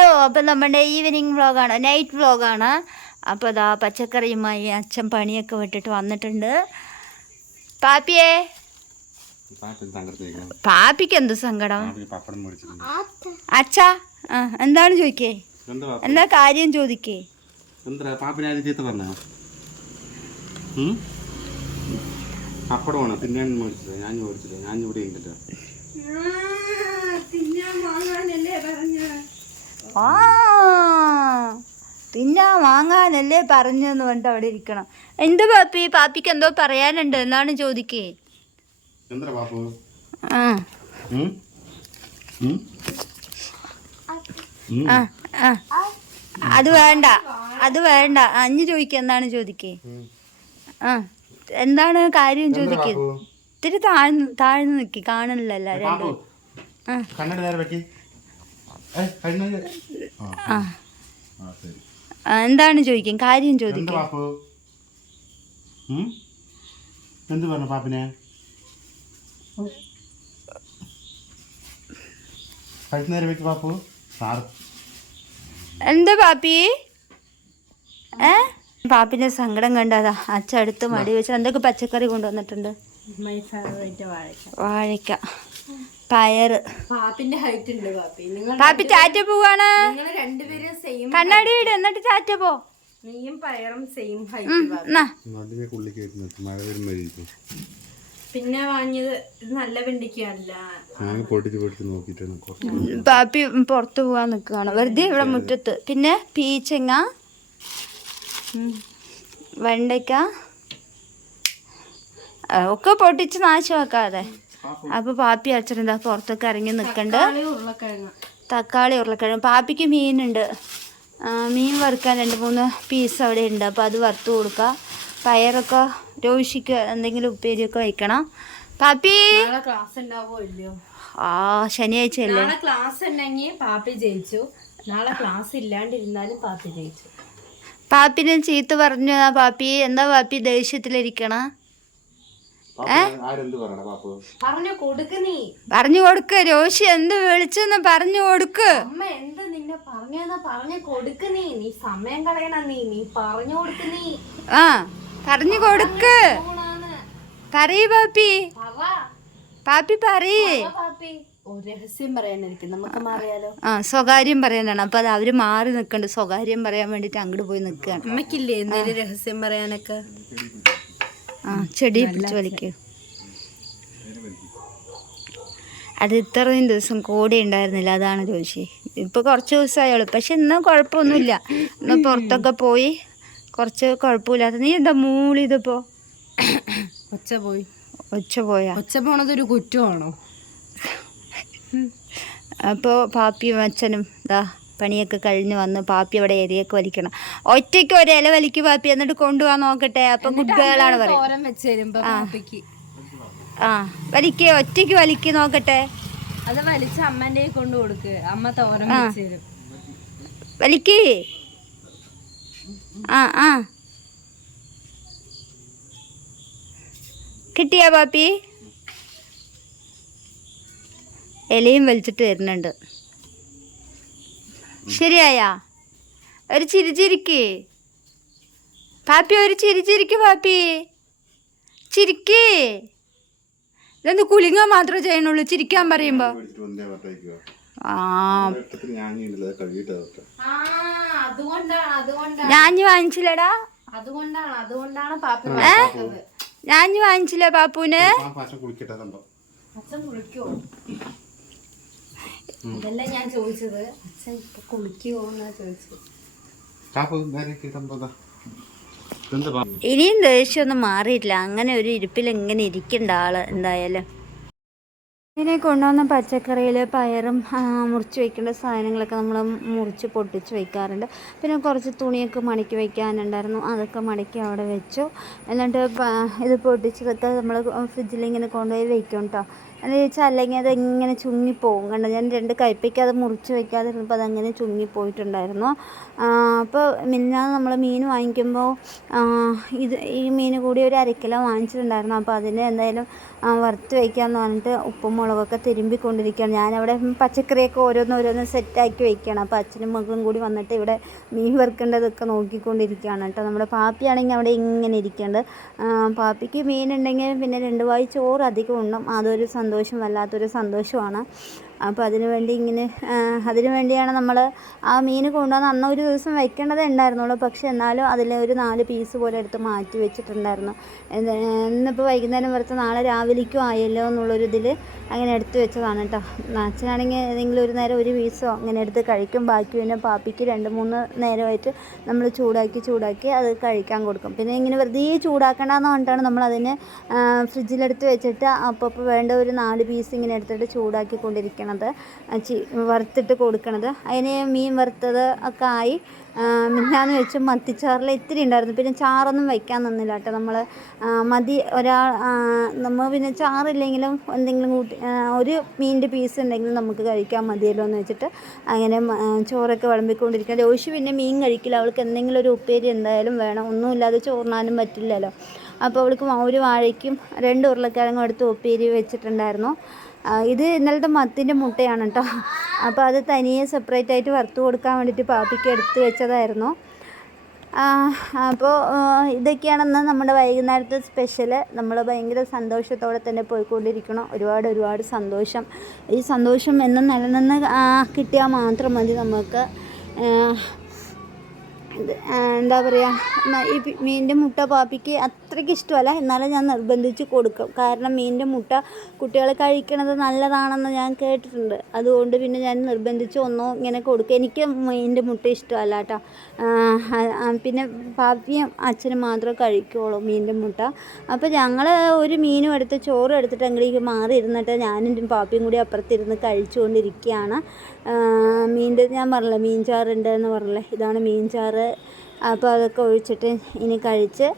Hello അപ്പം നമ്മുടെ evening വ്ളോഗാണ് നൈറ്റ് വ്ളോഗാണ് അപ്പോൾ അതാ പച്ചക്കറിയുമായി അച്ഛൻ പണിയൊക്കെ വിട്ടിട്ട് വന്നിട്ടുണ്ട്. പാപ്പിയെ? പാപ്പിക്ക് എന്ത് സങ്കടം? അച്ഛാ ആ എന്താണ് ചോദിക്കേ? എന്താ കാര്യം ചോദിക്കേ? പപ്പടമാണോ? തിന്നാൻ മേടിച്ചത്. ഞാൻ മേടിച്ചില്ല. ഞാൻ ഇവിടെ ഉണ്ടല്ലോ ആ തിന്നാ വാങ്ങാനല്ലേ പറഞ്ഞെന്ന് പറഞ്ഞിട്ട് അവിടെ ഇരിക്കണം. എന്ത് പാപ്പി? പാപ്പിക്ക് എന്തോ പറയാനുണ്ട് എന്നാണ് ചോദിക്കേ. ആ. ആ ആ. അത് വേണ്ട അത് വേണ്ട. അഞ്ഞു ചോദിക്ക എന്താണ് ചോദിക്കേ. ആ എന്താണ് കാര്യം ചോദിക്കേ? ഇത്തിരി താഴ്ന്നു താഴ്ന്നു നിക്കി കാണണില്ല ഏ, എല്ലാവരും പാപ്പു ആ എന്താണ് ചോദിക്കും കാര്യം എന്ത് ചോദിക്കും? എന്ത് പറഞ്ഞു പാപ്പിനെ? പാപ്പു? എന്താ പാപ്പി? ഏ? പാപ്പിന്റെ സങ്കടം കണ്ടതാ അച്ഛ അടുത്ത് മടി വെച്ച് എന്തൊക്കെ പച്ചക്കറി കൊണ്ടുവന്നിട്ടുണ്ട്? മൈ ഫേവറേറ്റ് വാഴക്ക വാഴയ്ക്ക. പയറ്. പാപ്പിന്റെ ഹൈറ്റ് ഉണ്ട് പാപ്പി. നിങ്ങൾ പാപ്പി ചാറ്റ പോവാണ്. നിങ്ങൾ രണ്ടുപേരും സെയിം കണ്ണാടി ഇട് എന്നിട്ട് ചാറ്റ പോ. നീയും പയറും സെയിം ഹൈറ്റ് പിന്നെ വാങ്ങിയത് ഇത് നല്ല വെണ്ടിക്കല്ല ഞാൻ പൊട്ടിച്ച് പൊട്ടിച്ച് നോക്കിയിട്ടാണ് കുറച്ച് പാപ്പി പുറത്തു പോവാൻ നിൽക്കുകയാണ് വെറുതെ ഇവിടെ മുറ്റത്ത്. പിന്നെ പീച്ചങ്ങ. വെണ്ടയ്ക്ക. ഒക്കെ പൊട്ടിച്ച് നാശമാക്കാതെ. അപ്പൊ പാപ്പി അച്ഛനെന്താ പുറത്തൊക്കെ ഇറങ്ങി നിൽക്കണ്ട്. തക്കാളി ഉരുളക്കിഴങ്ങ്. പാപ്പിക്ക് മീനുണ്ട്. മീൻ വറുക്കാൻ രണ്ട് മൂന്ന് പീസ് അവിടെ ഉണ്ട്. അപ്പോൾ അത് വറുത്ത് കൊടുക്കുക പയറൊക്കെ രോഷിക്ക് എന്തെങ്കിലും ഉപ്പേരിയൊക്കെ വയ്ക്കണം. പാപ്പി! ക്ലാസ് ഉണ്ടാവോ ഇല്ലയോ? ആ ശനിയാഴ്ച അല്ലേ ക്ലാസ് ഉണ്ടെങ്കിൽ പാപ്പി ജയിച്ചു. നാളെ ക്ലാസ് ഇല്ലാണ്ടിരുന്നാലും പാപ്പി ജയിച്ചു. പാപ്പിനെ ചീത്ത പറഞ്ഞു പാപ്പി? എന്താ പാപ്പി ദേഷ്യത്തിലിരിക്കണ? പറഞ്ഞു കൊടുക്ക് നീ. പറഞ്ഞു കൊടുക്ക് രോഷി എന്ത് വിളിച്ചെന്ന് പറഞ്ഞു കൊടുക്ക്. അമ്മ എന്ത് നിന്നെ പറഞ്ഞെന്നാ പറഞ്ഞു കൊടുക്ക് നീ. നീ സമയം കളയണ നീ നീ പറഞ്ഞു കൊടുക്ക് നീ. ആ പറഞ്ഞു കൊടുക്ക്. പറയ് പാപ്പി. പാപ്പി പറയേ. രഹസ്യം പറയാനായിരിക്കും നമുക്ക് മാറിയാലോ? ആ സ്വകാര്യം പറയാനാണ്. അപ്പൊ അത് അവർ മാറി നിക്കണ്ട്. സ്വകാര്യം പറയാൻ വേണ്ടിട്ട് അങ്ങോട്ട് പോയി നിൽക്കുകയാണ് അമ്മക്കില്ലേ എന്തെങ്കിലും രഹസ്യം പറയാനൊക്കെ? ആ ചെടി പിടിച്ച് വലിക്കൂ. അത് ഇത്രയും ദിവസം കൂടെ ഉണ്ടായിരുന്നില്ല അതാണ് ജോഷി ഇപ്പോൾ കുറച്ച് ദിവസമായുള്ളൂ. പക്ഷെ ഇന്നും കുഴപ്പമൊന്നുമില്ല. ഇന്ന് പുറത്തൊക്കെ പോയി കുറച്ച് കുഴപ്പമില്ലാത്ത നീ എന്താ മൂളിതിപ്പോ ഒച്ച പോയി. ഒച്ച പോയാ? ഒച്ച പോണത് ഒരു കുറ്റമാണോ? അപ്പോ പാപ്പിയും അച്ഛനും ദാ പണിയൊക്കെ കഴിഞ്ഞ് വന്ന് പാപ്പി അവിടെ എരിയൊക്കെ വലിക്കണം. ഒറ്റയ്ക്ക് ഒരു ഇല വലിക്കും പാപ്പി എന്നിട്ട് കൊണ്ടുപോകാൻ നോക്കട്ടെ. അപ്പം ഗുഡ് പറയും. തരുമ്പോ പാപ്പിക്ക്. ആ വലിക്ക് ഒറ്റയ്ക്ക് വലിക്ക് നോക്കട്ടെ. അത് വലിച്ച് അമ്മന്റെ കൊണ്ട് കൊടുക്ക്. അമ്മ തോരൻ തരും. വലിക്ക്. ആ ആ. കിട്ടിയാ പാപ്പി? ഇലയും വലിച്ചിട്ട് വരുന്നുണ്ട് ശരിയായാ? ഒരു ചിരി ചിരിക്ക് പാപ്പി ഒരു ചിരി ചിരിക്ക് പാപ്പി. ചിരിക്ക്. ഇതൊന്ന് കുലുങ്ങാൻ മാത്രമേ ചെയ്യണുള്ളൂ ചിരിക്കാൻ പറയുമ്പോ. ഞാഞ്ഞു ഞാൻ വാങ്ങിച്ചില്ലടാ ഞാഞ്ഞു ഞാൻ വാങ്ങിച്ചില്ല പാപ്പുവിന്? അച്ഛൻ കുളിക്കോ? അതല്ല ഞാൻ ചോദിച്ചത്? അച്ഛൻ ഇപ്പൊ കുളിക്കുവോ എന്നാ ചോദിച്ചത്? ഇനിയും ദേഷ്യമൊന്നും മാറിയിട്ടില്ല. അങ്ങനെ ഒരു ഇരിപ്പിൽ എങ്ങനെ ഇരിക്കണ്ട ആൾ എന്തായാലും. ഇതിനെ കൊണ്ടുവന്ന പച്ചക്കറിയിൽ പയറും മുറിച്ച് വയ്ക്കേണ്ട സാധനങ്ങളൊക്കെ നമ്മൾ മുറിച്ച് പൊട്ടിച്ച് വയ്ക്കാറുണ്ട് പിന്നെ കുറച്ച് തുണിയൊക്കെ മടക്കി വയ്ക്കാനുണ്ടായിരുന്നു അതൊക്കെ മടക്കി അവിടെ വെച്ചു. എന്നിട്ട് ഇത് പൊട്ടിച്ചതൊക്കെ നമ്മൾ ഫ്രിഡ്ജിൽ ഇങ്ങനെ കൊണ്ടുപോയി വെക്കും കേട്ടോ എന്ന് ചോദിച്ചാൽ അല്ലെങ്കിൽ അത് ഇങ്ങനെ ചുങ്ങിപ്പോകും കണ്ടോ? ഞാൻ രണ്ട് കയ്പ്പയ്ക്ക് അത് മുറിച്ച് വയ്ക്കാതിരുന്നപ്പോൾ അതങ്ങനെ ചുങ്ങിപ്പോയിട്ടുണ്ടായിരുന്നു അപ്പോൾ മിന്നാന്ന് നമ്മൾ മീൻ വാങ്ങിക്കുമ്പോൾ ഇത് ഈ മീൻ കൂടി ഒരു അരക്കിലോ കിലോ വാങ്ങിച്ചിട്ടുണ്ടായിരുന്നു. അപ്പോൾ അതിന് എന്തായാലും വറുത്ത് വയ്ക്കാമെന്ന് പറഞ്ഞിട്ട് ഉപ്പും മുളകൊക്കെ തിരുമ്പിക്കൊണ്ടിരിക്കുകയാണ്. ഞാനവിടെ പച്ചക്കറിയൊക്കെ ഓരോന്ന് ഓരോന്ന് സെറ്റാക്കി വയ്ക്കുകയാണ് അപ്പോൾ അച്ഛനും മകളും കൂടി വന്നിട്ട് ഇവിടെ മീൻ വറുക്കേണ്ടതൊക്കെ നോക്കിക്കൊണ്ടിരിക്കുകയാണ് കേട്ടോ. നമ്മുടെ പാപ്പിയാണെങ്കിൽ അവിടെ ഇങ്ങനെ ഇരിക്കുന്നുണ്ട്. ആ, പാപ്പിക്ക് മീനുണ്ടെങ്കിൽ പിന്നെ രണ്ട് വായി ചോറ് അധികം ഉണ്ണും. അതൊരു സന്തോഷം വല്ലാത്തൊരു സന്തോഷമാണ്. അപ്പോൾ അതിനു വേണ്ടി ഇങ്ങനെ അതിനു വേണ്ടിയാണ് നമ്മൾ ആ മീൻ കൊണ്ടുവന്ന് അന്ന് ഒരു ദിവസം വെക്കേണ്ടതേ ഉണ്ടായിരുന്നുള്ളൂ. പക്ഷെ എന്നാലും അതിലെ ഒരു നാല് പീസ് പോലെ എടുത്ത് മാറ്റി വെച്ചിട്ടുണ്ടായിരുന്നു. ഇന്നിപ്പോൾ വൈകുന്നേരം വരത്ത് നാളെ രാവിലേക്കും ആയല്ലോ എന്നുള്ളൊരു ഇതിൽ അങ്ങനെ എടുത്തു വെച്ചതാണ് കേട്ടോ അച്ഛനാണെങ്കിൽ ഏതെങ്കിലും ഒരു നേരം ഒരു പീസോ അങ്ങനെ എടുത്ത് കഴിക്കും. ബാക്കി പിന്നെ പാപ്പിക്ക് രണ്ട് മൂന്ന് നേരമായിട്ട് നമ്മൾ ചൂടാക്കി ചൂടാക്കി അത് കഴിക്കാൻ കൊടുക്കും. പിന്നെ ഇങ്ങനെ വെറുതെ ചൂടാക്കണ്ടെന്ന് പറഞ്ഞിട്ടാണ് നമ്മൾ അതിനെ ഫ്രിഡ്ജിലെടുത്ത് വെച്ചിട്ട് അപ്പോൾ വേണ്ട ഒരു നാല് പീസ് ഇങ്ങനെ എടുത്തിട്ട് ചൂടാക്കി കൊണ്ടിരിക്കണത് വറുത്തിട്ട് കൊടുക്കണത്. അതിന് മീൻ വറുത്തത് ഒക്കെ ആയി. മിന്നാന്ന് വെച്ച് മത്തിച്ചാറിൽ ഇത്തിരി ഉണ്ടായിരുന്നു. പിന്നെ ചാറൊന്നും വയ്ക്കാൻ നിന്നില്ല കേട്ടോ നമ്മൾ മതി ഒരാൾ നമ്മൾ പിന്നെ ചാറില്ലെങ്കിലും എന്തെങ്കിലും കൂട്ടി ഒരു മീനിന്റെ പീസ് ഉണ്ടെങ്കിലും നമുക്ക് കഴിക്കാൻ മതിയല്ലോ എന്ന് വെച്ചിട്ട് അങ്ങനെ ചോറൊക്കെ വിളമ്പിക്കൊണ്ടിരിക്കുക രോഷി പിന്നെ മീൻ കഴിക്കില്ല. അവൾക്ക് എന്തെങ്കിലും ഒരു ഉപ്പേരി എന്തായാലും വേണം. ഒന്നുമില്ലാതെ ചോറിനാനും പറ്റില്ലല്ലോ. അപ്പോൾ അവൾക്ക് ഒരു വാഴയ്ക്കും രണ്ട് ഉരുളക്കിഴങ്ങും എടുത്ത് ഉപ്പേരി വെച്ചിട്ടുണ്ടായിരുന്നു. ഇത് ഇന്നലത്തെ മത്തിന്റെ മുട്ടയാണ് കേട്ടോ അപ്പോൾ അത് തനിയെ സെപ്പറേറ്റ് ആയിട്ട് വറുത്ത് കൊടുക്കാൻ വേണ്ടിയിട്ട് പാപ്പിക്ക് എടുത്ത് വെച്ചതായിരുന്നു. അപ്പോൾ ഇതൊക്കെയാണെന്ന് നമ്മുടെ വൈകുന്നേരത്തെ സ്പെഷ്യൽ നമ്മൾ ഭയങ്കര സന്തോഷത്തോടെ തന്നെ പോയിക്കൊണ്ടിരിക്കണം. ഒരുപാട് ഒരുപാട് സന്തോഷം. ഈ സന്തോഷം എന്നും നിലനിന്ന് കിട്ടിയാൽ മാത്രം മതി നമുക്ക്. എന്താ പറയുക ഈ മീനിന്റെ മുട്ട പാപ്പിക്ക് അത്രയ്ക്ക് ഇഷ്ടമല്ല. എന്നാലും ഞാൻ നിർബന്ധിച്ച് കൊടുക്കും. കാരണം മീനിന്റെ മുട്ട കുട്ടികൾ കഴിക്കണത് നല്ലതാണെന്ന് ഞാൻ കേട്ടിട്ടുണ്ട്. അതുകൊണ്ട് പിന്നെ ഞാൻ നിർബന്ധിച്ച് ഒന്നോ ഇങ്ങനെ കൊടുക്കും. എനിക്ക് മീനിന്റെ മുട്ട ഇഷ്ടമല്ല കേട്ടോ. പിന്നെ പാപ്പിയും അച്ഛനും മാത്രമേ കഴിക്കുകയുള്ളൂ മീനിന്റെ മുട്ട. അപ്പോൾ ഞങ്ങൾ ഒരു മീനും എടുത്ത് ചോറും എടുത്തിട്ട് മാറി ഇരുന്നിട്ട് ഞാനും പാപ്പിയും കൂടി അപ്പുറത്തിരുന്ന് കഴിച്ചുകൊണ്ടിരിക്കുകയാണ്. മീന്റെ ഞാൻ പറഞ്ഞില്ലേ മീൻ ചാറുണ്ട് എന്ന് പറഞ്ഞില്ലേ? ഇതാണ് മീൻ ചാറ് അപ്പോൾ അതൊക്കെ ഒഴിച്ചിട്ട് ഇനി കഴിച്ച്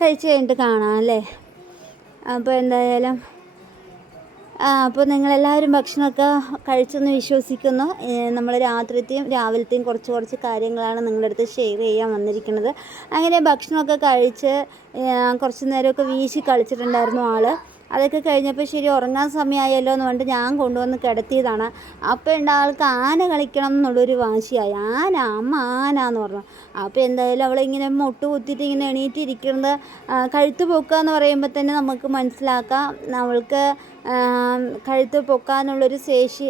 കഴിച്ച് കഴിഞ്ഞിട്ട് കാണാം അല്ലേ? അപ്പോൾ എന്തായാലും ആ അപ്പോൾ നിങ്ങളെല്ലാവരും ഭക്ഷണമൊക്കെ കഴിച്ചെന്ന് വിശ്വസിക്കുന്നു. നമ്മൾ രാത്രിത്തെയും രാവിലത്തെയും കുറച്ച് കുറച്ച് കാര്യങ്ങളാണ് നിങ്ങളുടെ അടുത്ത് ഷെയർ ചെയ്യാൻ വന്നിരിക്കുന്നത്. അങ്ങനെ ഭക്ഷണമൊക്കെ കഴിച്ച് കുറച്ച് നേരമൊക്കെ വീശി കളിച്ചിട്ടുണ്ടായിരുന്നു ആൾ അതൊക്കെ കഴിഞ്ഞപ്പോൾ ശരി ഉറങ്ങാൻ സമയമായല്ലോ എന്ന് പറഞ്ഞിട്ട് ഞാൻ കൊണ്ടുവന്ന് കിടത്തിയതാണ്. അപ്പോൾ ഉണ്ട് ആൾക്ക് ആന കളിക്കണം എന്നുള്ളൊരു വാശിയായി. ആന അമ്മ ആന എന്ന് പറഞ്ഞു. അപ്പോൾ എന്തായാലും അവളിങ്ങനെ മുട്ട് കുത്തിയിട്ട് ഇങ്ങനെ എണീറ്റിരിക്കുന്നത് കഴുത്ത് പൊക്കുക എന്ന് പറയുമ്പോൾ തന്നെ നമുക്ക് മനസ്സിലാക്കാം. അവൾക്ക് കഴുത്ത് പൊക്കാനുള്ളൊരു ശേഷി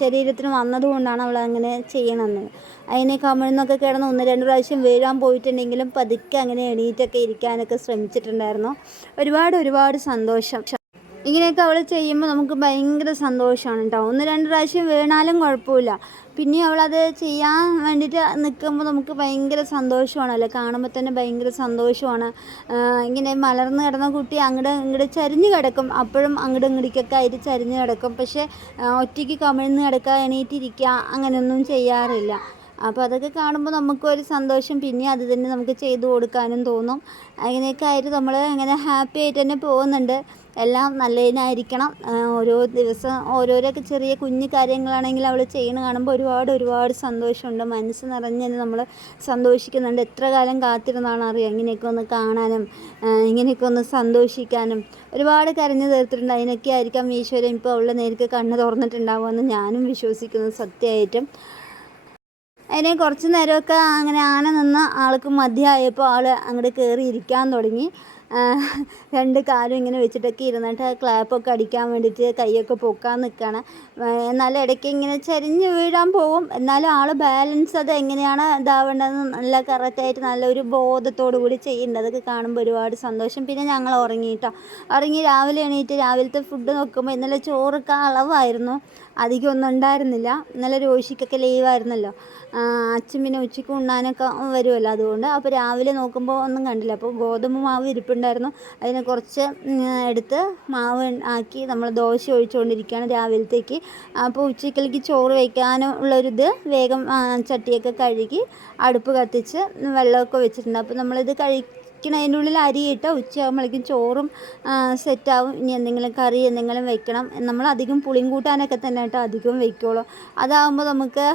ശരീരത്തിന് വന്നതുകൊണ്ടാണ് അവൾ അങ്ങനെ ചെയ്യണമെന്ന് അതിനെ കമിഴ്ന്നൊക്കെ കിടന്ന് ഒന്ന് രണ്ട് പ്രാവശ്യം വീഴാൻ പോയിട്ടുണ്ടെങ്കിലും പതുക്കെ അങ്ങനെ എണീറ്റൊക്കെ ഇരിക്കാനൊക്കെ ശ്രമിച്ചിട്ടുണ്ടായിരുന്നു. ഒരുപാട് ഒരുപാട് സന്തോഷം. ഇങ്ങനെയൊക്കെ അവൾ ചെയ്യുമ്പോൾ നമുക്ക് ഭയങ്കര സന്തോഷമാണ് കേട്ടോ ഒന്ന് രണ്ട് പ്രാവശ്യം വീണാലും കുഴപ്പമില്ല പിന്നെ അവളത് ചെയ്യാൻ വേണ്ടിയിട്ട് നിൽക്കുമ്പോൾ നമുക്ക് ഭയങ്കര സന്തോഷമാണല്ലോ. കാണുമ്പോൾ തന്നെ ഭയങ്കര സന്തോഷമാണ്. ഇങ്ങനെ മലർന്ന് കിടന്ന കുട്ടി അങ്ങോട്ട് ഇങ്ങോട്ട് ചരിഞ്ഞ് കിടക്കും. അപ്പോഴും അങ്ങോട്ട് ഇങ്ങോട്ടേക്കൊക്കെ ആയിട്ട് ചരിഞ്ഞ് കിടക്കും. പക്ഷേ ഒറ്റയ്ക്ക് കമിഴ്ന്ന് കിടക്കുക എണീറ്റിരിക്കുക അങ്ങനെയൊന്നും ചെയ്യാറില്ല. അപ്പോൾ അതൊക്കെ കാണുമ്പോൾ നമുക്കൊരു സന്തോഷം പിന്നെ അത് തന്നെ നമുക്ക് ചെയ്തു കൊടുക്കാനും തോന്നും. അങ്ങനെയൊക്കെ ആയിട്ട് നമ്മൾ അങ്ങനെ ഹാപ്പി ആയിട്ട് തന്നെ പോകുന്നുണ്ട്. എല്ലാം നല്ലതിനായിരിക്കണം. ഓരോ ദിവസം ഓരോരോ ചെറിയ കുഞ്ഞു കാര്യങ്ങളാണെങ്കിൽ അവൾ ചെയ്യണ കാണുമ്പോൾ ഒരുപാട് ഒരുപാട് സന്തോഷമുണ്ട്. മനസ്സ് നിറഞ്ഞ് തന്നെ നമ്മൾ സന്തോഷിക്കുന്നുണ്ട്. എത്ര കാലം കാത്തിരുന്നാണ് അറിയാം? ഇങ്ങനെയൊക്കെ ഒന്ന് കാണാനും ഇങ്ങനെയൊക്കെ ഒന്ന് സന്തോഷിക്കാനും. ഒരുപാട് കരഞ്ഞു തീർത്തിട്ടുണ്ട്. അതിനൊക്കെ ആയിരിക്കാം ഈശ്വരൻ ഇപ്പോൾ അവളുടെ നേരിക്ക് കണ്ണ് തുറന്നിട്ടുണ്ടാകുമെന്ന് ഞാനും വിശ്വസിക്കുന്നു സത്യമായിട്ടും. അതിനെ കുറച്ച് നേരമൊക്കെ അങ്ങനെ ആന നിന്ന് ആൾക്ക് മതിയായപ്പോൾ ആൾ അങ്ങോട്ട് കയറി ഇരിക്കാൻ തുടങ്ങി. രണ്ട് കാലും ഇങ്ങനെ വെച്ചിട്ടൊക്കെ ഇരുന്നിട്ട് ക്ലാപ്പൊക്കെ അടിക്കാൻ വേണ്ടിയിട്ട് കൈയൊക്കെ പൊക്കാൻ നിൽക്കുകയാണ്. എന്നാലും ഇടയ്ക്ക് ഇങ്ങനെ ചരിഞ്ഞ് വീഴാൻ പോകും. എന്നാലും ആൾ ബാലൻസ് അത് എങ്ങനെയാണ് ഇതാവേണ്ടതെന്ന് നല്ല കറക്റ്റായിട്ട് നല്ലൊരു ബോധത്തോടു കൂടി ചെയ്യുന്നത്. അതൊക്കെ കാണുമ്പോൾ ഒരുപാട് സന്തോഷം. പിന്നെ ഞങ്ങൾ ഉറങ്ങിയിട്ടോ ഉറങ്ങി രാവിലെ എണീറ്റ് രാവിലത്തെ ഫുഡ് നോക്കുമ്പോൾ ഇന്നലെ ചോറൊക്കെ അളവായിരുന്നു. അധികം ഒന്നും ഉണ്ടായിരുന്നില്ല. ഇന്നലെ രോഷിക്കൊക്കെ ലീവായിരുന്നല്ലോ അച്ഛൻ പിന്നെ ഉച്ചയ്ക്ക് ഉണ്ണാനൊക്കെ വരുമല്ലോ അതുകൊണ്ട് അപ്പോൾ രാവിലെ നോക്കുമ്പോൾ ഒന്നും കണ്ടില്ല. അപ്പോൾ ഗോതമ്പ് മാവ് ഇരിപ്പുണ്ടായിരുന്നു. അതിനെ കുറച്ച് എടുത്ത് മാവ് ആക്കി നമ്മൾ ദോശ ഒഴിച്ചുകൊണ്ടിരിക്കുകയാണ് രാവിലത്തേക്ക്. അപ്പോൾ ഉച്ചയ്ക്കലേക്ക് ചോറ് വയ്ക്കാനും ഉള്ളൊരിത് വേഗം ചട്ടിയൊക്കെ കഴുകി അടുപ്പ് കത്തിച്ച് വെള്ളമൊക്കെ വെച്ചിട്ടുണ്ട്. അപ്പോൾ നമ്മളിത് കഴി വെക്കണം അതിന്റെ ഉള്ളിൽ അരി ഇട്ട് ഉച്ചയാകുമ്പോഴേക്കും ചോറും സെറ്റാവും. ഇനി എന്തെങ്കിലും കറി എന്തെങ്കിലും വെക്കണം. നമ്മൾ അധികം പുളിയും കൂട്ടാനൊക്കെ തന്നെ കേട്ടോ അധികം വെക്കുള്ളൂ. അതാകുമ്പോൾ നമുക്ക്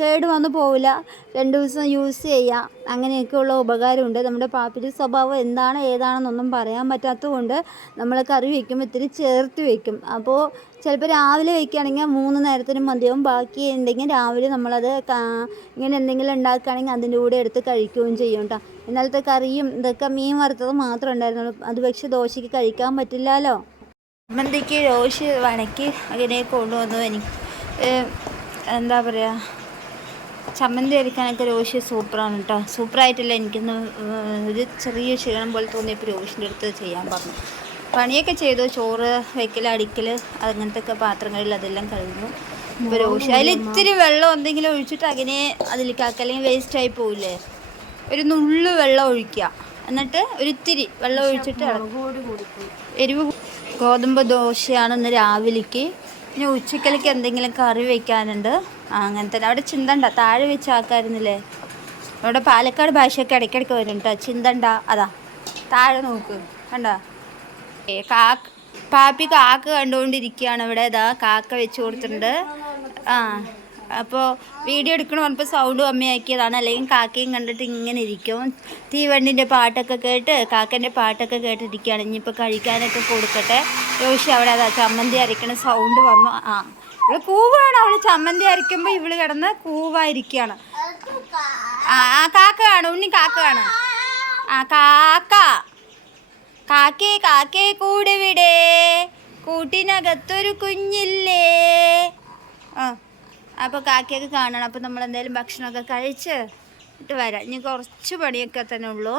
കേട് വന്ന് പോവില്ല. രണ്ട് ദിവസം യൂസ് ചെയ്യാം. അങ്ങനെയൊക്കെയുള്ള ഉപകാരമുണ്ട്. നമ്മുടെ പാപ്പിന്റെ സ്വഭാവം എന്താണ് ഏതാണെന്നൊന്നും പറയാൻ പറ്റാത്തതുകൊണ്ട് നമ്മൾ കറി വയ്ക്കുമ്പോൾ ഇത്തിരി ചേർത്ത് വയ്ക്കും അപ്പോൾ ചിലപ്പോൾ രാവിലെ വയ്ക്കുകയാണെങ്കിൽ മൂന്ന് നേരത്തിന് മതിയാവും. ബാക്കി ഉണ്ടെങ്കിൽ രാവിലെ നമ്മളത് ഇങ്ങനെ എന്തെങ്കിലും ഉണ്ടാക്കുകയാണെങ്കിൽ അതിന്റെ കൂടെ എടുത്ത് കഴിക്കുകയും ചെയ്യും കേട്ടോ. ഇന്നലത്തെ കറിയും ഇതൊക്കെ മീൻ വറുത്തത് മാത്രമേ ഉണ്ടായിരുന്നുള്ളൂ. അത് പക്ഷേ ദോശയ്ക്ക് കഴിക്കാൻ പറ്റില്ലല്ലോ ചമ്മന്തിക്ക് ദോശ വണക്കി അങ്ങനെ കൊണ്ടുവന്നു എനിക്ക്. എന്താ പറയുക ചമ്മന്തി അരക്കാനൊക്കെ രോഷി സൂപ്പറാണ് കേട്ടോ. സൂപ്പറായിട്ടില്ല എനിക്കൊന്ന് ഒരു ചെറിയ ക്ഷീണം പോലെ തോന്നിയപ്പോൾ രോഷിന്റെ അടുത്ത് ചെയ്യാൻ പറഞ്ഞു. പണിയൊക്കെ ചെയ്തു. ചോറ് വെക്കൽ അടിക്കൽ അങ്ങനത്തെ ഒക്കെ പാത്രങ്ങളിൽ അതെല്ലാം കഴിഞ്ഞു. ഇപ്പോൾ രോഷി അതിൽ ഇത്തിരി വെള്ളം എന്തെങ്കിലും ഒഴിച്ചിട്ട് അങ്ങനെ അതിലേക്ക് ആക്കുക അല്ലെങ്കിൽ വേസ്റ്റായി പോവില്ലേ? ഒരു നുള്ളു വെള്ളം ഒഴിക്കുക. എന്നിട്ട് ഒരിത്തിരി വെള്ളം ഒഴിച്ചിട്ട് എരിവ് ഗോതമ്പ് ദോശയാണ് ഇന്ന് രാവിലേക്ക്. പിന്നെ ഉച്ചക്കലേക്ക് എന്തെങ്കിലും കറി വെക്കാനുണ്ട്. ആ അങ്ങനെ തന്നെ. അവിടെ ചിന്തണ്ട. താഴെ വെച്ച് ആക്കായിരുന്നില്ലേ അവിടെ പാലക്കാട് ഭാഷയൊക്കെ ഇടയ്ക്കിടയ്ക്ക് വരുന്നുണ്ട് ചിന്തണ്ട. അതാ. താഴെ നോക്ക്. കണ്ടോ? ഏ കാക്ക് പാപ്പി കാക്ക കണ്ടുകൊണ്ടിരിക്കുകയാണ് ഇവിടെ. ഇതാ കാക്ക വെച്ച് കൊടുത്തിട്ടുണ്ട്. ആ. അപ്പോൾ വീഡിയോ എടുക്കണം പറഞ്ഞപ്പോൾ സൗണ്ട് കമ്മിയാക്കിയതാണ്. അല്ലെങ്കിൽ കാക്കയും കണ്ടിട്ട് ഇങ്ങനെ ഇരിക്കും. തീവണ്ടിന്റെ പാട്ടൊക്കെ കേട്ട് കാക്കന്റെ പാട്ടൊക്കെ കേട്ടിരിക്കുകയാണ്. ഇനിയിപ്പോൾ കഴിക്കാനൊക്കെ കൊടുക്കട്ടെ. രോഷി അവിടെ അതാ ചമ്മന്തി അരയ്ക്കണ സൗണ്ട് വന്നു. ആ ഇവൾ കൂവാണ് അവൾ ചമ്മന്തി അരയ്ക്കുമ്പോൾ ഇവൾ കിടന്ന് കൂവായിരിക്കുകയാണ് ആ കാക്ക കാണും. ഉണ്ണി കാക്ക കാണും. ആ കാക്ക. കാക്കേ കാക്കേ കൂടെ വിടെ. കൂട്ടിനകത്തൊരു കുഞ്ഞില്ലേ? ആ. അപ്പോൾ കാക്കയൊക്കെ കാണണം. അപ്പോൾ നമ്മൾ എന്തായാലും ഭക്ഷണമൊക്കെ കഴിച്ച് ഇട്ട് വരാം. ഇനി കുറച്ച് പണിയൊക്കെ തന്നെ ഉള്ളൂ.